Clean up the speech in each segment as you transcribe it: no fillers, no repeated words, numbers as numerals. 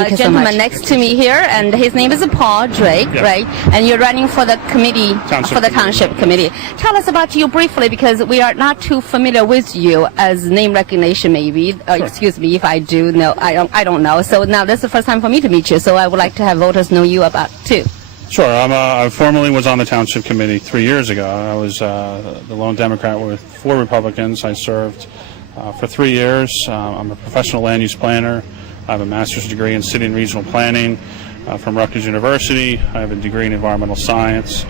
Thank you so gentleman much. next to me here, and his name is Paul Drake, Yes. right? And you're running for the committee, Township for the committee. township committee. Tell us about you briefly, because we are not too familiar with you as name recognition, maybe. Sure. Excuse me if I do know. I don't know. So now this is the first time for me to meet you. So I would like to have voters know you about too. Sure. I formerly was on the Township Committee 3 years ago. I was the lone Democrat with 4 Republicans. I served for 3 years. I'm a professional land use planner. I have a master's degree in city and regional planning from Rutgers University. I have a degree in environmental science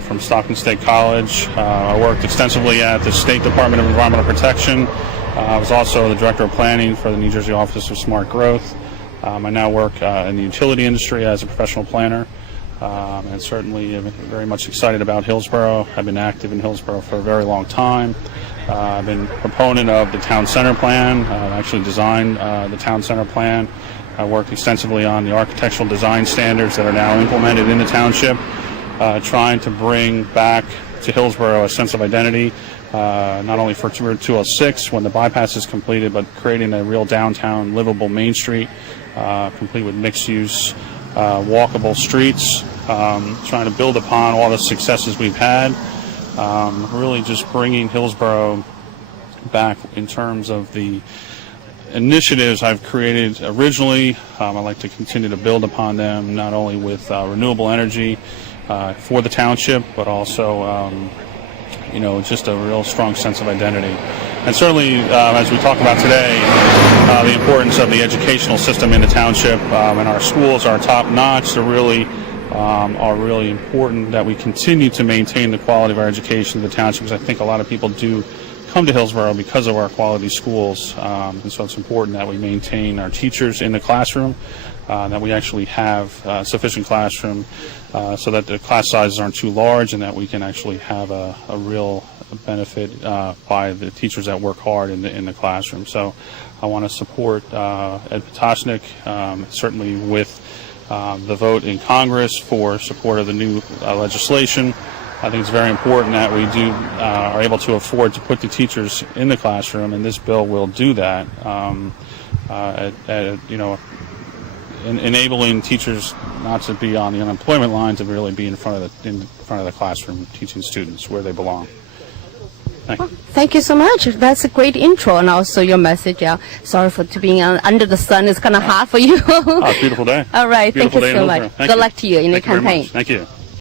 from Stockton State College. I worked extensively at the State Department of Environmental Protection. I was also the Director of Planning for the New Jersey Office of Smart Growth. I now work in the utility industry as a professional planner. And certainly I'm very much excited about Hillsborough. I've been active in Hillsborough for a very long time. I've been a proponent of the town center plan. I actually designed the town center plan. I worked extensively on the architectural design standards that are now implemented in the township, trying to bring back to Hillsborough a sense of identity, not only for Route 206 when the bypass is completed, but creating a real downtown livable Main Street, complete with mixed use, walkable streets, trying to build upon all the successes we've had, really just bringing Hillsborough back in terms of the initiatives I've created originally. I'd like to continue to build upon them, not only with renewable energy for the township, but also just a real strong sense of identity. And certainly, as we talk about today, the importance of the educational system in the township, and our schools are top-notch. They really are really important that we continue to maintain the quality of our education in the township, because I think a lot of people do come to Hillsborough because of our quality schools, and so it's important that we maintain our teachers in the classroom, that we actually have sufficient classroom so that the class sizes aren't too large, and that we can actually have a real benefit by the teachers that work hard in the classroom. So I want to support Ed Potashnik, certainly with the vote in Congress for support of the new legislation. I think it's very important that we are able to afford to put the teachers in the classroom, and this bill will do that. Enabling teachers not to be on the unemployment line, to really be in front of the classroom, teaching students where they belong. Thank you. Thank you so much. That's a great intro, and also your message. Sorry for being under the sun. It's kind of hot for you. Beautiful day. All right. Beautiful Thank you day so in much. Hillsborough. Thank Good you. luck to you in your Thank you very campaign. much. Thank you.